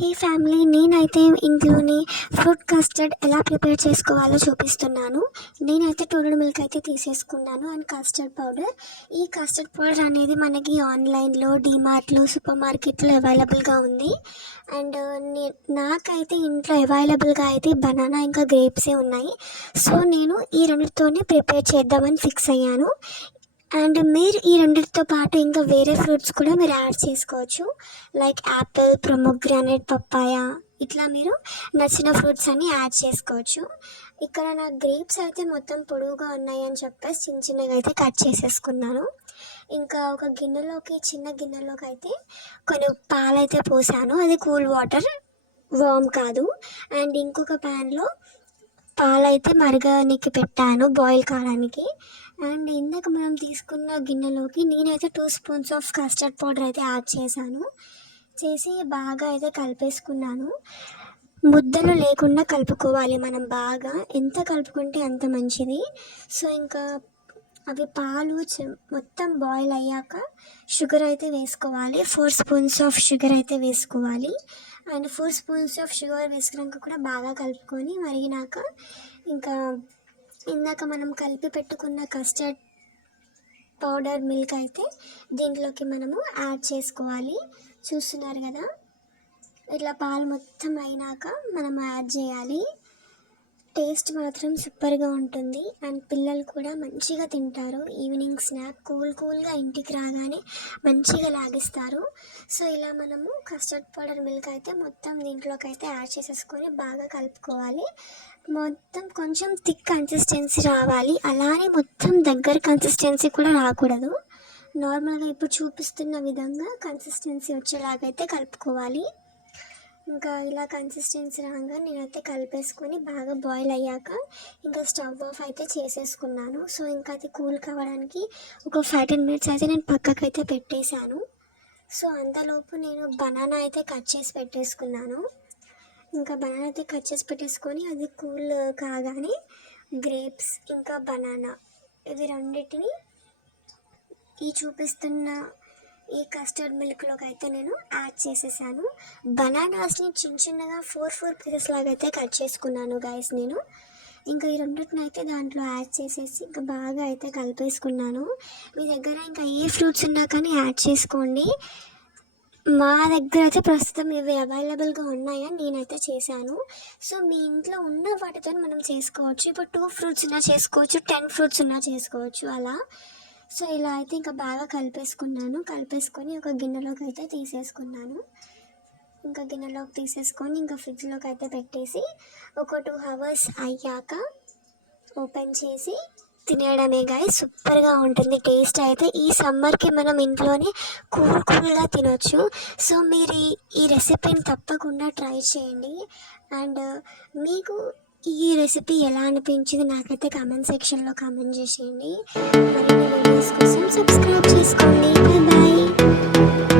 హే family, నేనైతే ఇంట్లోనే fruit custard ఎలా ప్రిపేర్ చేసుకోవాలో చూపిస్తున్నాను. నేనైతే టోటల్ మిల్క్ అయితే తీసేసుకున్నాను అండ్ కస్టర్డ్ పౌడర్. ఈ కస్టర్డ్ పౌడర్ అనేది మనకి ఆన్లైన్లో, డీమార్ట్లో, సూపర్ మార్కెట్లో అవైలబుల్గా ఉంది. అండ్ నాకైతే ఇంట్లో అవైలబుల్గా అయితే బనానా ఇంకా గ్రేప్సే ఉన్నాయి. సో నేను ఈ రెండితోనే ప్రిపేర్ చేద్దామని ఫిక్స్ అయ్యాను. అండ్ మీరు ఈ రెండిటితో పాటు ఇంకా వేరే ఫ్రూట్స్ కూడా మీరు యాడ్ చేసుకోవచ్చు. లైక్ యాపిల్, ప్రొమోగ్రానేట్, పప్పాయ, ఇట్లా మీరు నచ్చిన ఫ్రూట్స్ అన్ని యాడ్ చేసుకోవచ్చు. ఇక్కడ నా గ్రేప్స్ అయితే మొత్తం పొడవుగా ఉన్నాయి అని చెప్పేసి చిన్న చిన్నగా అయితే కట్ చేసేసుకున్నాను. ఇంకా ఒక గిన్నెలోకి, చిన్న గిన్నెలోకి అయితే కొన్ని పాలైతే పోసాను. అది కూల్ వాటర్, వామ్ కాదు. అండ్ ఇంకొక ప్యాన్లో పాలైతే మరగనికి పెట్టాను, బాయిల్ కావడానికి. అండ్ ఇందాక మనం తీసుకున్న గిన్నెలోకి నేనైతే 2 స్పూన్స్ ఆఫ్ కస్టర్డ్ పౌడర్ అయితే యాడ్ చేసి బాగా అయితే కలిపేసుకున్నాను. ముద్దలు లేకుండా కలుపుకోవాలి మనం బాగా, ఎంత కలుపుకుంటే అంత మంచిది. సో ఇంకా అవి పాలు మొత్తం బాయిల్ అయ్యాక షుగర్ అయితే వేసుకోవాలి. 4 స్పూన్స్ ఆఫ్ షుగర్ అయితే వేసుకోవాలి. అండ్ 4 స్పూన్స్ ఆఫ్ షుగర్ వేసుకున్నాక కూడా బాగా కలుపుకొని మరిగినాక ఇంకా ఇందాక మనం కలిపి పెట్టుకున్న కస్టర్డ్ పౌడర్ మిల్క్ అయితే దీంట్లోకి మనము యాడ్ చేసుకోవాలి. చూస్తున్నారు కదా, ఇట్లా పాలు మొత్తం అయినాక మనం యాడ్ చేయాలి. టేస్ట్ మాత్రం సూపర్గా ఉంటుంది అండ్ పిల్లలు కూడా మంచిగా తింటారు. ఈవినింగ్ స్నాక్ కూల్గా ఇంటికి రాగానే మంచిగా లాగిస్తారు. సో ఇలా మనము కస్టర్డ్ పౌడర్ మిల్క్ అయితే మొత్తం దీంట్లోకి అయితే యాడ్ చేసేసుకొని బాగా కలుపుకోవాలి. మొత్తం కొంచెం థిక్ కన్సిస్టెన్సీ రావాలి, అలానే మొత్తం దగ్గర కన్సిస్టెన్సీ కూడా రాకూడదు. నార్మల్గా ఇప్పుడు చూపిస్తున్న విధంగా కన్సిస్టెన్సీ వచ్చేలాగైతే కలుపుకోవాలి. ఇంకా ఇలా కన్సిస్టెన్సీ రాగా నేనైతే కలిపేసుకొని బాగా బాయిల్ అయ్యాక ఇంకా స్టవ్ ఆఫ్ అయితే చేసేసుకున్నాను. సో ఇంకా అది కూల్ కావడానికి ఒక 15 మినిట్స్ అయితే నేను పక్కకైతే పెట్టేశాను. సో అంతలోపు నేను బనానా అయితే కట్ చేసి పెట్టేసుకున్నాను. ఇంకా బనానా అయితే కట్ చేసి పెట్టేసుకొని అది కూల్ కాగానే గ్రేప్స్ ఇంకా బనానా ఇవి రెండింటిని ఈ చూపిస్తున్న ఈ కస్టర్డ్ మిల్క్లోకి అయితే నేను యాడ్ చేసేసాను. బనానాస్ని చిన్నగా 4 పీసెస్ లాగా అయితే కట్ చేసుకున్నాను గైస్ నేను. ఇంకా ఈ రెండింటిని అయితే దాంట్లో యాడ్ చేసేసి ఇంకా బాగా అయితే కలిపేసుకున్నాను. మీ దగ్గర ఇంకా ఏ ఫ్రూట్స్ ఉన్నా కానీ యాడ్ చేసుకోండి. మా దగ్గర అయితే ప్రస్తుతం ఇవి అవైలబుల్గా ఉన్నాయని నేనైతే చేశాను. సో మీ ఇంట్లో ఉన్న వాటితో మనం చేసుకోవచ్చు. ఇప్పుడు 2 ఫ్రూట్స్ ఉన్నా చేసుకోవచ్చు, 10 ఫ్రూట్స్ ఉన్నా చేసుకోవచ్చు అలా. సో ఇలా అయితే ఇంకా బాగా కలిపేసుకొని ఒక గిన్నెలోకి అయితే తీసేసుకున్నాను. ఇంకా గిన్నెలోకి తీసేసుకొని ఇంకా ఫ్రిడ్జ్లోకి అయితే పెట్టేసి ఒక 2 అవర్స్ అయ్యాక ఓపెన్ చేసి తినేయడమే గాయ్స్. సూపర్గా ఉంటుంది టేస్ట్ అయితే. ఈ సమ్మర్కి మనం ఇంట్లోనే కూల్గా తినొచ్చు. సో మీరు ఈ రెసిపీని తప్పకుండా ట్రై చేయండి. అండ్ మీకు ఈ రెసిపీ ఎలా అనిపించింది నాకైతే కామెంట్ సెక్షన్లో కామెంట్ చేసేయండి. మరిన్ని వీడియోస్ కోసం సబ్స్క్రైబ్ చేసుకోండి. Bye bye.